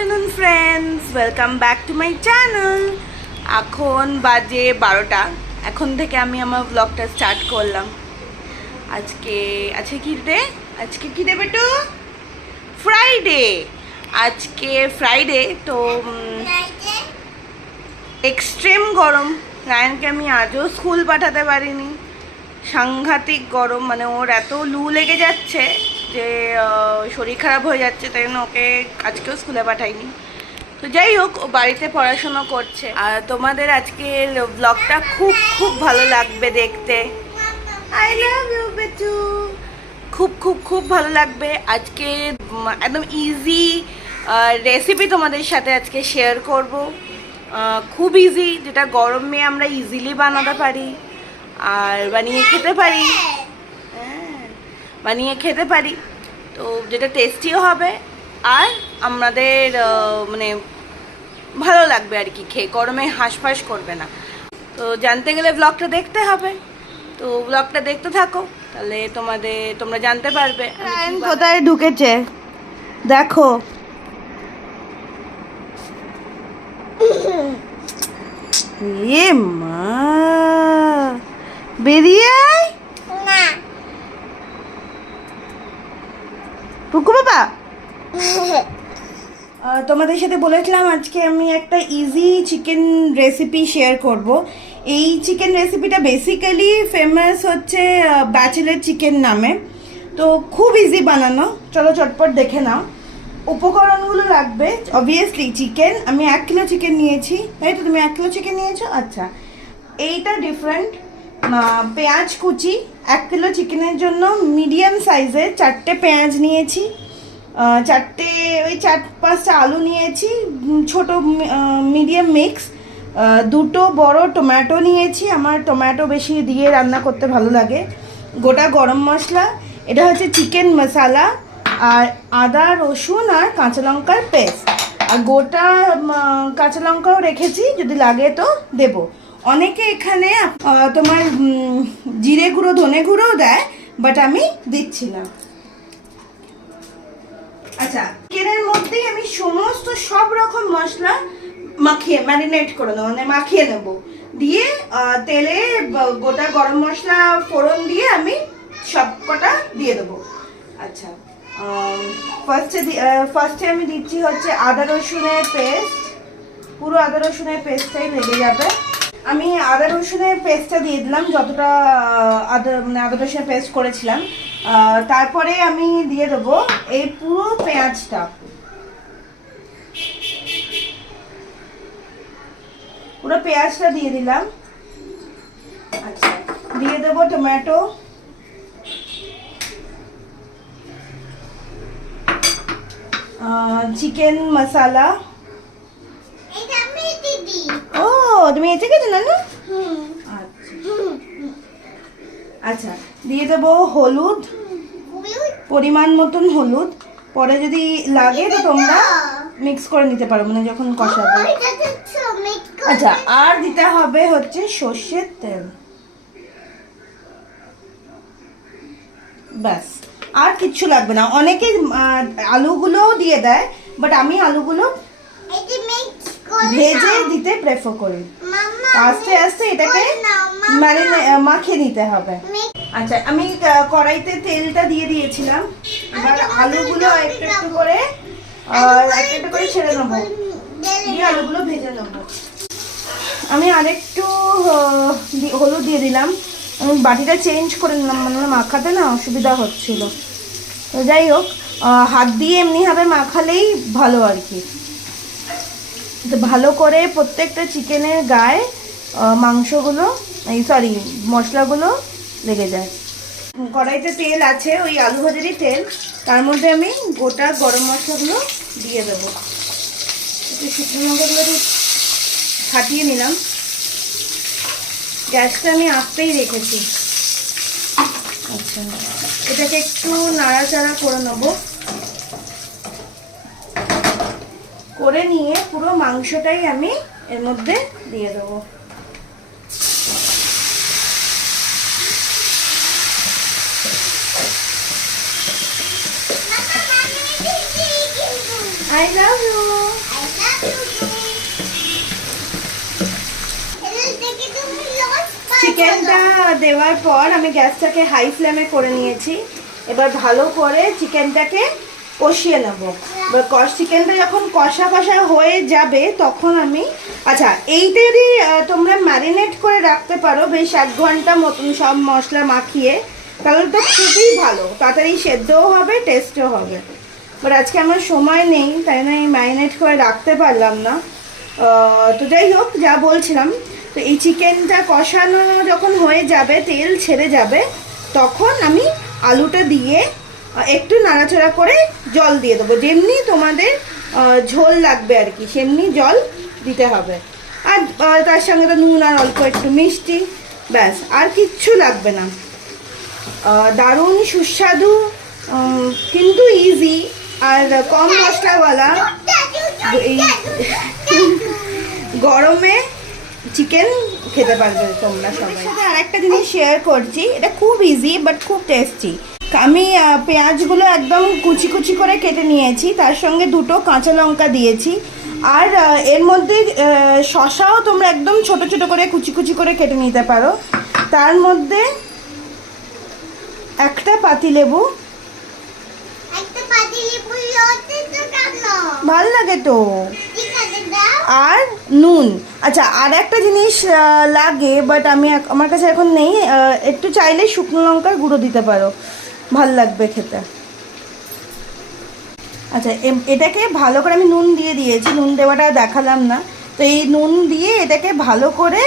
afternoon friends, welcome back to my channel. এখন বাজে 12টা। এখন থেকে আমি আমার ব্লগটা স্টার্ট করলাম। আজকে কি ডে? আজকে কি ডে বেটু? ফ্রাইডে। আজকে ফ্রাইডে, তো এক্সট্রিম গরম। রায়ানকে আমি আজও স্কুল পাঠাতে পারিনি, সাংঘাতিক গরম। মানে ওর এত লু লেগে যাচ্ছে যে শরীর খারাপ হয়ে যাচ্ছে, তাই জন্য ওকে আজকেও স্কুলে পাঠাইনি। তো যাই হোক, ও বাড়িতে পড়াশোনা করছে। আর তোমাদের আজকে ব্লগটা খুব খুব ভালো লাগবে দেখতে। আই লাভ ইউ বেটু। খুব খুব খুব ভালো লাগবে। আজকে একদম ইজি রেসিপি তোমাদের সাথে আজকে শেয়ার করব। খুব ইজি, যেটা গরমে আমরা ইজিলি বানাতে পারি আর বানিয়ে খেতে পারি। বানিয়ে খেতে পারি, তো যেটা টেস্টিও হবে আর আমাদের মানে ভালো লাগবে আর কি খেয়ে। গরমে হাঁসফাঁস করবে না। তো জানতে গেলে ব্লগটা দেখতে হবে। তো ব্লগটা দেখতে থাকো, তাহলে তোমরা জানতে পারবে কোথায় ঢুকেছে। দেখো, এ মা, বেরিয়ে আয় না পুকু বাবা। তোমাদের সাথে বলেছিলাম আজকে আমি একটা ইজি চিকেন রেসিপি শেয়ার করব। এই চিকেন রেসিপিটা বেসিক্যালি ফেমাস হচ্ছে ব্যাচেলার চিকেন নামে। তো খুব ইজি বানানো, চলো চটপট দেখে নাও। উপকরণগুলো লাগবে অবভিয়াসলি চিকেন। আমি 1 কিলো চিকেন নিয়েছি। তাই তো, তুমি 1 কিলো চিকেন নিয়েছো? আচ্ছা, এইটা ডিফারেন্ট। পেঁয়াজ কুচি 1 কিলো চিকেনের জন্য মিডিয়াম সাইজের 4টে পেঁয়াজ নিয়েছি। 4-5টা আলু নিয়েছি, ছোট মিডিয়াম মিক্স। 2টো বড় টমেটো নিয়েছি, আমার টমেটো বেশি দিয়ে রান্না করতে ভালো লাগে। গোটা গরম মশলা, এটা হচ্ছে চিকেন মশলা, আর আদা রসুন আর কাঁচা লঙ্কার পেস্ট। আর গোটা কাঁচা লঙ্কাও রেখেছি, যদি লাগে তো দেব। অনেকে এখানে তোমার জিরে গুঁড়ো ধনে গুঁড়োও দেয়, বাট আমি দিচ্ছি না। আচ্ছা, চিকেনের মধ্যেই আমি সমস্ত সব রকম মশলা ম্যারিনেট করে নেবো, মানে মাখিয়ে নেব। দিয়ে তেলে গোটা গরম মশলা ফোড়ন দিয়ে আমি সব কটা দিয়ে দেবো। আচ্ছা, ফার্স্টে আমি দিচ্ছি হচ্ছে আদা রসুনের পেস্ট। পুরো আদা রসুনের পেস্টটাই লেগে যাবে। আমি আদা রসুনের পেস্টটা দিয়ে দিলাম, যতটা আদা রসুনের পেস্ট করেছিলাম। তারপরে আমি দিয়ে দেবো এই পুরো পেঁয়াজটা। পুরো পেঁয়াজটা দিয়ে দিলাম। আচ্ছা, দিয়ে দেবো টমেটো, চিকেন মশলা। ও, তুমি এসে গেছো না? আচ্ছা, দিয়ে দেবো হলুদ, পরিমাণ মতন হলুদ। পরে যদি লাগে তো তোমরা মিক্স করে নিতে পারো, মানে যখন কষাবে। আচ্ছা, আর দিতে হবে হচ্ছে সর্ষের তেল। ব্যাস, আর কিচ্ছু লাগবে না। অনেকে আলুগুলোও দিয়ে দেয়, বাট আমি আলুগুলো ভেজে দিতে প্রেফার করি। আস্তে আস্তে এটাকে মাখিয়ে নিতে হবে। আচ্ছা, আমি কড়াইতে তেলটা দিয়ে দিয়েছিলাম। এবার আলুগুলো একটু একটু করে ছেড়ে নেবো, দিয়ে আলুগুলো ভেজে নেবো। আমি আরেকটু হলুদ দিয়ে দিলাম। আমি বাটিটা চেঞ্জ করে নিলাম, মানে মাখাতে না অসুবিধা হচ্ছিল। তো যাই হোক, হাত দিয়ে এমনিভাবে মাখালেই ভালো আর কি। তো ভালো করে প্রত্যেকটা চিকেনের গায়ে মাংসগুলো মশলাগুলো লেগে যায়। কড়াইতে তেল আছে, ওই আলু ভাজারই তেল। তার মধ্যে আমি গোটা গরম মশলাগুলো দিয়ে দেবো। একটু শুকনো লঙ্কাগুলো একটু ফাটিয়ে নিলাম। গ্যাসটা আমি আস্তেই রেখেছি। আচ্ছা, এটাকে একটু নাড়াচাড়া করে নেবো। করে নিয়ে পুরো মাংসটাই আমি এর মধ্যে দিয়ে দেবো। I love you. চিকেনটা দেওয়ার পর আমি গ্যাসটাকে হাই ফ্লেমে করে নিয়েছি। এবার ভালো করে চিকেনটাকে কষিয়ে নেব। এবার চিকেনটা যখন কষা কষা হয়ে যাবে তখন আমি আচ্ছা এইটা যদি তোমরা ম্যারিনেট করে রাখতে পারো বেশ 1 ঘন্টা মতন সব মশলা মাখিয়ে, তাহলে তো খুবই ভালো, তাড়াতাড়ি সেদ্ধও হবে, টেস্টও হবে। বাট আজকে আমার সময় নেই, তাই না এই ম্যারিনেট করে রাখতে পারলাম না। তো যাই হোক, যা বলছিলাম, তো এই চিকেনটা কষানো যখন হয়ে যাবে, তেল ছেড়ে যাবে, তখন আমি আলুটা দিয়ে একটু নাড়াচাড়া করে জল দিয়ে দেবো। যেমনি তোমাদের ঝোল লাগবে আর কি, সেমনি জল দিতে হবে। আর তার সঙ্গে তো নুন আর অল্প একটু মিষ্টি, ব্যাস, আর কিচ্ছু লাগবে না। দারুণ সুস্বাদু, কিন্তু ইজি আর কম মশলাওয়ালা। এই গরমে চিকেন খেতে পারবে তোমরা সবাই। সাথে আর একটা জিনিস শেয়ার করছি, এটা খুব ইজি বাট খুব টেস্টি। আমি পেঁয়াজগুলো একদম কুচি কুচি করে কেটে নিয়েছি, তার সঙ্গে 2টো কাঁচা লঙ্কা দিয়েছি, আর এর মধ্যে শসাও তোমরা একদম ছোট ছোট করে কুচি কুচি করে কেটে নিতে পারো। তার মধ্যে একটা পাতিলেবু, ভাল লাগে তো, আর নুন। আচ্ছা, আর একটা জিনিস লাগে বাট আমার কাছে এখন নেই, একটু চাইলে শুকনো লঙ্কার গুঁড়ো দিতে পারো, ভাল লাগবে খেতে। আচ্ছা, এটাকে ভালো করে আমি নুন দিয়ে দিয়েছি, নুন দেওয়াটা দেখালাম না। তো এই নুন দিয়ে এটাকে ভালো করে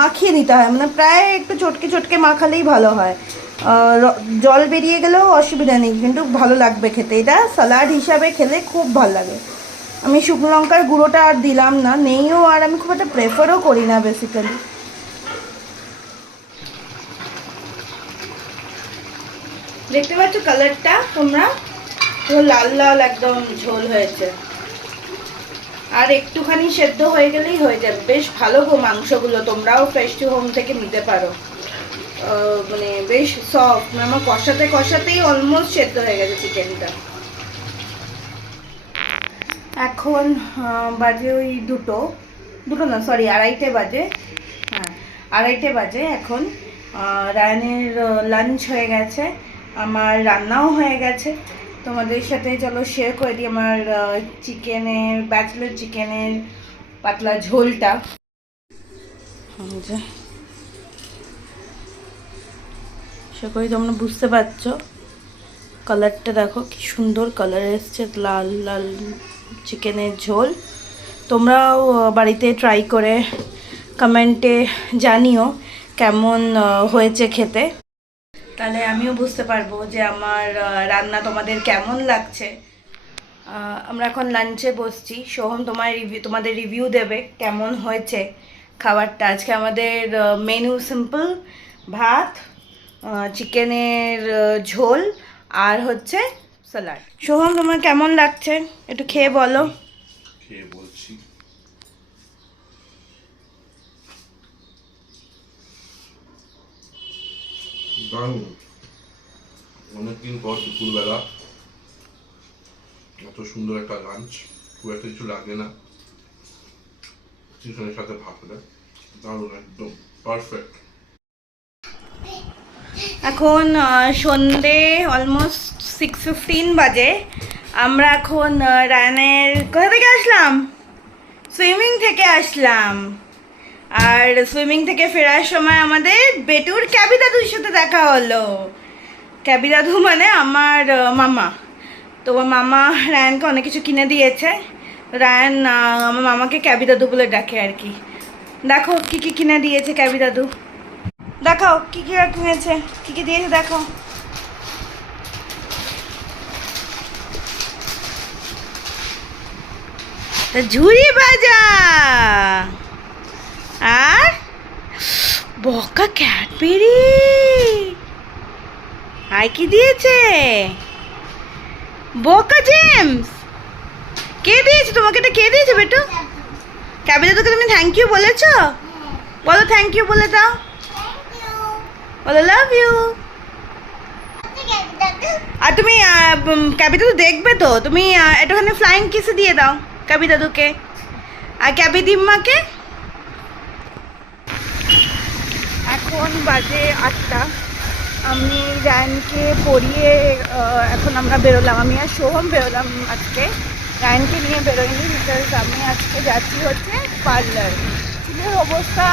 মাখিয়ে নিতে হয়, মানে প্রায় একটু চটকে চটকে মাখালেই ভালো হয়। জল বেরিয়ে গেলেও অসুবিধা নেই, কিন্তু ভালো লাগবে খেতে। এটা স্যালাড হিসাবে খেলে খুব ভালো লাগে। আমি শুকনো লঙ্কার গুঁড়োটা আর দিলাম না, নেইও, আর আমি খুব একটা প্রেফারও করি না বেসিক্যালি। দেখতে পাচ্ছ কালারটা তোমরা, পুরো লাল লাল একদম ঝোল হয়েছে। আর একটুখানি সেদ্ধ হয়ে গেলেই হয়ে যাবে। বেশ ভালো গো মাংসগুলো, তোমরাও ফ্রেশ টু হোম থেকে নিতে পারো, মানে বেশ সফট। আমার কষাতে কষাতেই অলমোস্ট সেদ্ধ হয়ে গেছে চিকেনটা। এখন বাজে ওই দুটো না, সরি, 2:30 বাজে। হ্যাঁ, 2:30 বাজে এখন। রায়ানের লাঞ্চ হয়ে গেছে, আমার রান্নাও হয়ে গেছে। তোমাদের সাথে চলো শেয়ার করে দিই আমার চিকেনের, ব্যাচেলর চিকেনের পাতলা ঝোলটা। আশা করি তোমরা বুঝতে পারছো, কালারটা দেখো কি সুন্দর কালার এসছে, লাল লাল চিকেনের ঝোল। তোমরাও বাড়িতে ট্রাই করে কমেন্টে জানিও কেমন হয়েছে খেতে, তাহলে আমিও বুঝতে পারবো যে আমার রান্না তোমাদের কেমন লাগছে। আমরা এখন লাঞ্চে বসছি। সোহম তোমাদের রিভিউ দেবে কেমন হয়েছে খাবারটা। আজকে আমাদের মেনু সিম্পল, ভাত, চিকেনের ঝোল আর হচ্ছে স্যালাড। সোহম, তোমার কেমন লাগছে একটু খেয়ে বলো। খেয়ে বলছি, দারুণ। অনেকদিন পর দুপুরবেলা এত সুন্দর একটা লাঞ্চ, খুব একটা কিছু লাগে না, চিকেনের সাথে ভাত হলে দারুণ, একদম পারফেক্ট। এখন সন্ধে অলমোস্ট 6:15 বাজে। আমরা এখন রায়ানের কোথা থেকে আসলাম, সুইমিং থেকে আসলাম। আর সুইমিং থেকে ফেরার সময় আমাদের বেটুর ক্যাবি দাদুর সাথে দেখা হলো। ক্যাবি দাদু মানে আমার মামা। তো মামা রায়ানকে অনেক কিছু কিনে দিয়েছে। রায়ান আমার মামাকে ক্যাবি দাদু বলে ডাকে আর কি। দেখো কি কি কিনে দিয়েছে ক্যাবি দাদু, দেখাও কি কি কিনেছে, কি কি দিয়েছে দেখো। ঝুড়ি বাজা আর বকা ক্যাডবেরি। আর কি দিয়েছে, বকা জেমস। কে দিয়েছে তোমাকে এটা, কে দিয়েছে বেটু? ক্যাবি দাদুকে তুমি থ্যাংক ইউ বলেছো? বলো থ্যাংক ইউ বলে দাও, বলো লাভ ইউ। আর তুমি ক্যাবি দাদু দেখবে তো, তুমি একটুখানি ফ্লাইং কিসে দিয়ে দাও ক্যাবি দাদুকে আর ক্যাবি দিম্মাকে। এখন বাজে 8টা। আমি রায়নকে পড়িয়ে এখন আমরা বেরোলাম, আমি আর সোহম বেরোলাম আজকে। রায়নকে নিয়ে বেরোয়নি, বিকজ আমি আজকে যাচ্ছি হচ্ছে পার্লার। চুলের অবস্থা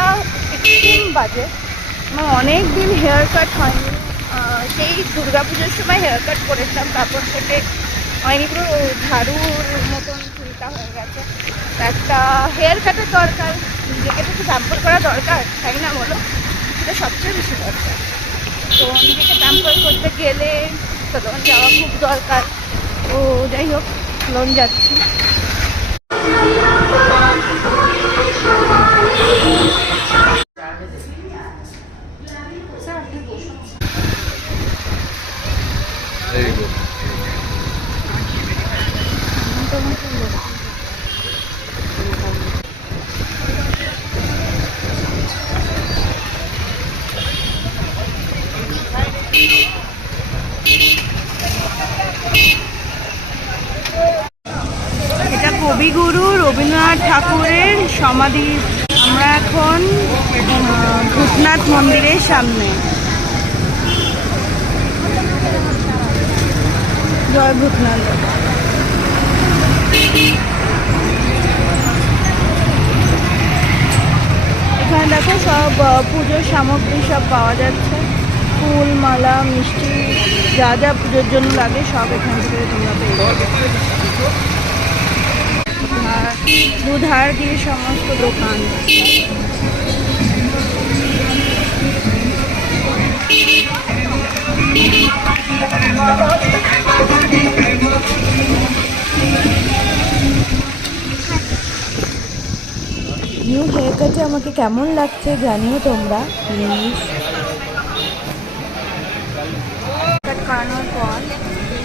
এক্সট্রিম বাজে, আমার অনেক দিন হেয়ার কাট হয়নি। সেই দুর্গাপুজোর সময় হেয়ার কাট করেছিলাম, তারপর থেকে হয়নি, পুরো ঝাড়ুর মতন চুলটা হয়ে গেছে। একটা হেয়ার কাটের দরকার, নিজেকে তো প্যাম্পার করা দরকার, তাই না বলো? এটা সবচেয়ে বেশি দরকার। তো নিজেকে প্যাম্পার করতে গেলে লোন যাওয়া খুব দরকার। তো যাই হোক, লোন যাচ্ছি। এটা কবিগুরু রবীন্দ্রনাথ ঠাকুরের সমাধি। আমরা এখন ভূতনাথ মন্দিরের সামনে। জয় ভূতনাথ। এখানে দেখো সব পুজোর সামগ্রী সব পাওয়া যাচ্ছে, ফুল, মালা, মিষ্টি, যা যা পুজোর জন্য লাগে সব এখান থেকে তোমরা পেয়ে যাবে। দুধার দিয়ে সমস্ত দোকান। নিউ হেয়ার কাটে আমাকে কেমন লাগছে জানিও তোমরা প্লিজ। কাট করানোর পর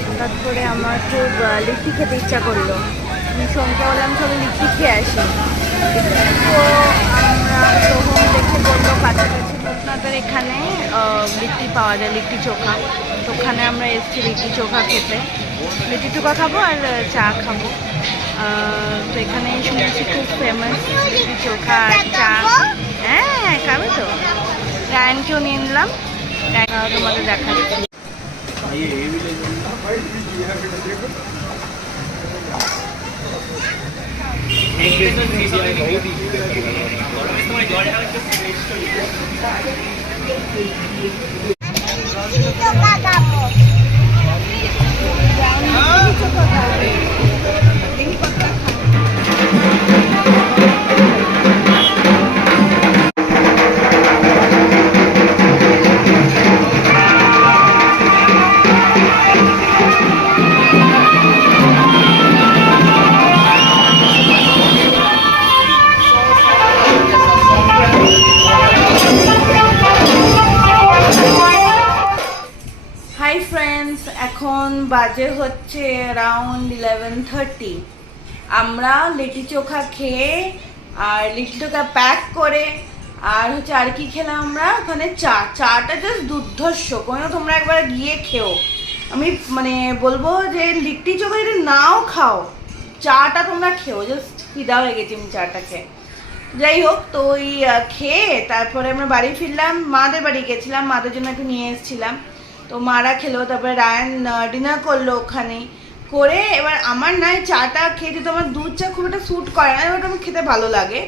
হঠাৎ করে আমার খুব লিচি খেতে ইচ্ছা করলো। আমি সোমকে বললাম চলো লিচি খেয়ে আসি। তো আমরা সোহম দেখে বললো কাছাকাছি ভূতনাথের এখানে লিট্টি পাওয়া যায়, লিট্টি চোখা। তো ওখানে আমরা এসেছি লিট্টি চোখা খেতে। লিট্টি চোখা খাবো আর চা খাবো। তো এখানে শুনেছি খুব ফেমাস লিট্টি চোখা আর চা। হ্যাঁ খাবে তো, রায়নকেও নিয়ে নিলাম, তোমাদের দেখাচ্ছি। এখন বাজে হচ্ছে অ্যারাউন্ড 11:30। আমরা লিট্টি চোখা খেয়ে আর লিট্টি চোখা প্যাক করে আর হচ্ছে আর কি খেলাম আমরা ওখানে, চাটা জাস্ট দুর্ধর্ষ। কোনো তোমরা একবার গিয়ে খেও। আমি মানে বলবো যে লিট্টি চোখা যদি নাও খাও, চাটা তোমরা খেও, জাস্ট ফিদা হয়ে গেছি আমি চাটা খেয়ে। যাই হোক, তো ওই খেয়ে তারপরে আমরা বাড়ি ফিরলাম। মাদের বাড়ি গেছিলাম, মাদের জন্য একটু নিয়ে এসেছিলাম। তো মারা খেলো, তারপরে রায়ান ডিনার করলো ওখানেই করে। এবার আমার না চাটা খেয়ে যেহেতু আমার দুধ চা খুব একটা স্যুট করে না, ওটা আমার খেতে ভালো লাগে,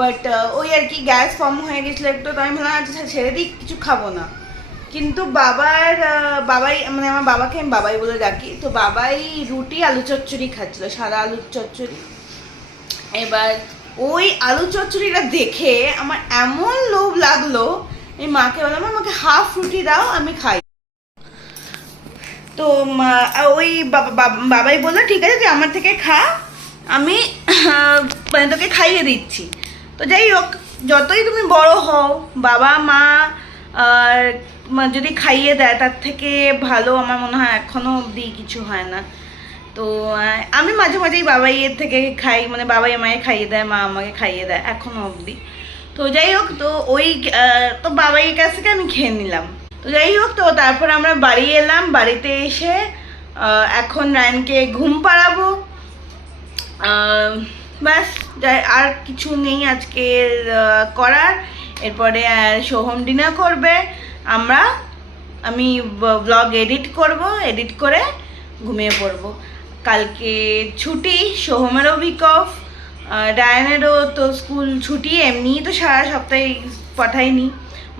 বাট ওই আর কি গ্যাস ফর্ম হয়ে গেছিলো একটু। তো আমি ভাবলাম আচ্ছা ছেড়ে দিই, কিছু খাবো না। কিন্তু বাবাই মানে আমার বাবাকে আমি বাবাই বলে ডাকি, তো বাবাই রুটি আলু চচ্চড়ি খাচ্ছিলো, সাদা আলুর চচ্চড়ি। এবার ওই আলু চচ্চড়িটা দেখে আমার এমন লোভ লাগলো, এই মাকে বললাম আমাকে হাফ রুটি দাও আমি খাই। তো ওই বাবাই বললো ঠিক আছে তুই আমার থেকে খা, আমি মানে তোকে খাইয়ে দিচ্ছি। তো যাই হোক, যতই তুমি বড় হও, বাবা মা যদি খাইয়ে দেয় তার থেকে ভালো আমার মনে হয় এখনো অবধি কিছু হয় না। তো আমি মাঝে মাঝেই বাবাইয়ের থেকে খাই, মানে বাবাই আমাকে খাইয়ে দেয়, মা আমাকে খাইয়ে দেয় এখনো অবধি। তো যাই হোক, তো ওই তো বাবাইয়ের কাছ থেকে আমি খেয়ে নিলাম। তো যাই হোক, তো তারপর আমরা বাড়ি এলাম। বাড়িতে এসে এখন রায়নকে ঘুম পাড়াবো। ব্যাস, আর কিছু নেই আজকে করার। এরপরে সোহম ডিনার করবে, আমি ব্লগ এডিট করব, এডিট করে ঘুমিয়ে পড়বো। কালকে ছুটি, সোহমেরও উইক অফ, রায়ানেরও তো স্কুল ছুটি। এমনিই তো সারা সপ্তাহে পাঠাইনি,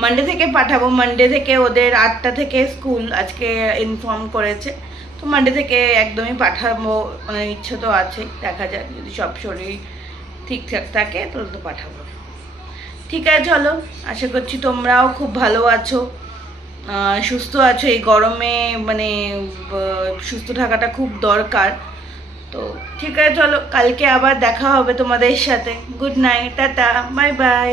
মানডে থেকে পাঠাবো। মানডে থেকে ওদের 8টা থেকে স্কুল আজকে ইনফর্ম করেছে, তো মানডে থেকে একদমই পাঠাবো মানে ইচ্ছে তো আছে। দেখা যাক, যদি সব শরীর ঠিকঠাক থাকে তাহলে তো পাঠাবো। ঠিক আছে, চলো, আশা করছি তোমরাও খুব ভালো আছো, সুস্থ আছো। এই গরমে মানে সুস্থ থাকাটা খুব দরকার। তো ঠিক আছে, চলো, কালকে আবার দেখা হবে তোমাদের সাথে। Good night, tata, bye bye.